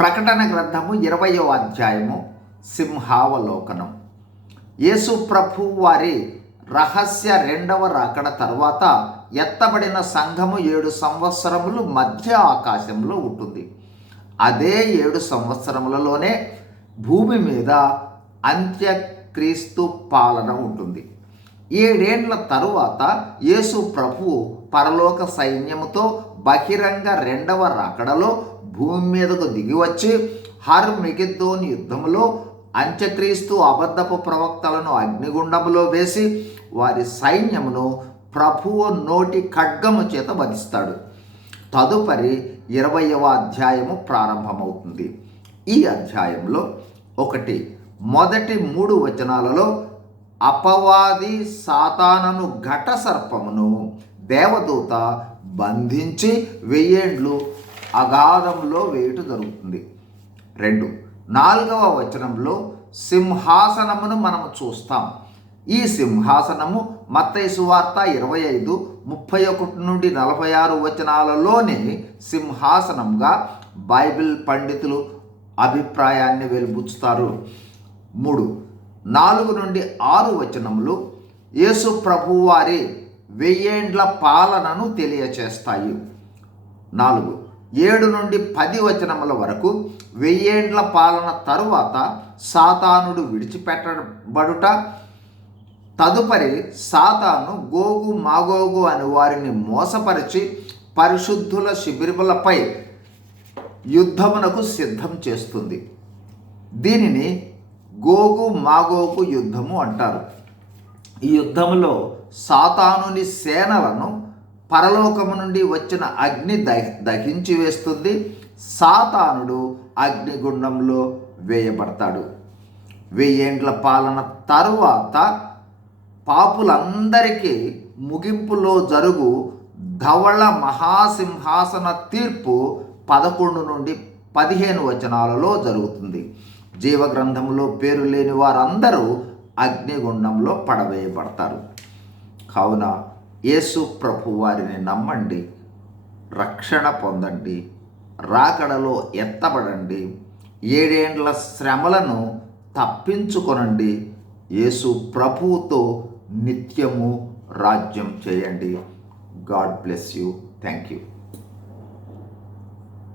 ప్రకటన గ్రంథము ఇరవయో అధ్యాయము సింహావలోకనం. యేసు ప్రభు వారి రహస్య రెండవ రాకడ తర్వాత ఎత్తబడిన సంఘము ఏడు సంవత్సరములు మధ్య ఆకాశంలో ఉంటుంది. అదే ఏడు సంవత్సరములలోనే భూమి మీద అంత్యక్రీస్తు పాలన ఉంటుంది. ఏడేండ్ల తరువాత యేసు ప్రభువు పరలోక సైన్యముతో బహిరంగ రెండవ రాకడలో భూమి మీదకు దిగివచ్చి హర్ మిగిద్దోని యుద్ధంలో అంత్యక్రీస్తు అబద్ధపు ప్రవక్తలను అగ్నిగుండంలో వేసి వారి సైన్యమును ప్రభువు నోటి ఖడ్గము చేత వధిస్తాడు తదుపరి ఇరవయవ అధ్యాయము ప్రారంభమవుతుంది. ఈ అధ్యాయంలో ఒకటి మొదటి మూడు వచనాలలో అపవాది సాతానను ఘట సర్పమును దేవదూత బంధించి వెయ్యేండ్లు అగాధంలో వేయుట జరుగుతుంది. రెండు నాలుగవ వచనంలో సింహాసనమును మనము చూస్తాం. ఈ సింహాసనము మత్తయి వార్త ఇరవై ఐదు ముప్పై ఒకటి నుండి నలభై ఆరు వచనాలలోనే సింహాసనంగా బైబిల్ పండితులు అభిప్రాయాన్ని వెలుబుచ్చుతారు. మూడు నాలుగు నుండి ఆరు వచనములు యేసు ప్రభువారి వెయ్యేండ్ల పాలనను తెలియచేస్తాయి. నాలుగు ఏడు నుండి పది వచనముల వరకు వెయ్యేండ్ల పాలన తరువాత సాతానుడు విడిచిపెట్టబడుట. తదుపరి సాతాను గోగు మాగోగు అని వారిని మోసపరిచి పరిశుద్ధుల శిబిరములపై యుద్ధమునకు సిద్ధం చేస్తుంది. దీనిని గోగు మాగోగు యుద్ధము అంటారు. ఈ యుద్ధములో సాతానుని సేనలను పరలోకము నుండి వచ్చిన అగ్ని దహ దహించి వేస్తుంది. సాతానుడు అగ్నిగుండంలో వేయబడతాడు. వెయ్యేండ్ల పాలన తరువాత పాపులందరికీ ముగింపులో జరుగు ధవళ మహాసింహాసన తీర్పు పదకొండు నుండి పదిహేను వచనాలలో జరుగుతుంది. జీవగ్రంథంలో పేరు లేని వారందరూ అగ్నిగుండంలో పడవేయబడతారు. కావున యేసు ప్రభు వారిని నమ్మండి రక్షణ పొందండి రాకడలో ఎత్తబడండి ఏడేండ్ల శ్రమలను తప్పించుకొనండి యేసు ప్రభువుతో నిత్యము రాజ్యం చేయండి. God bless you. Thank you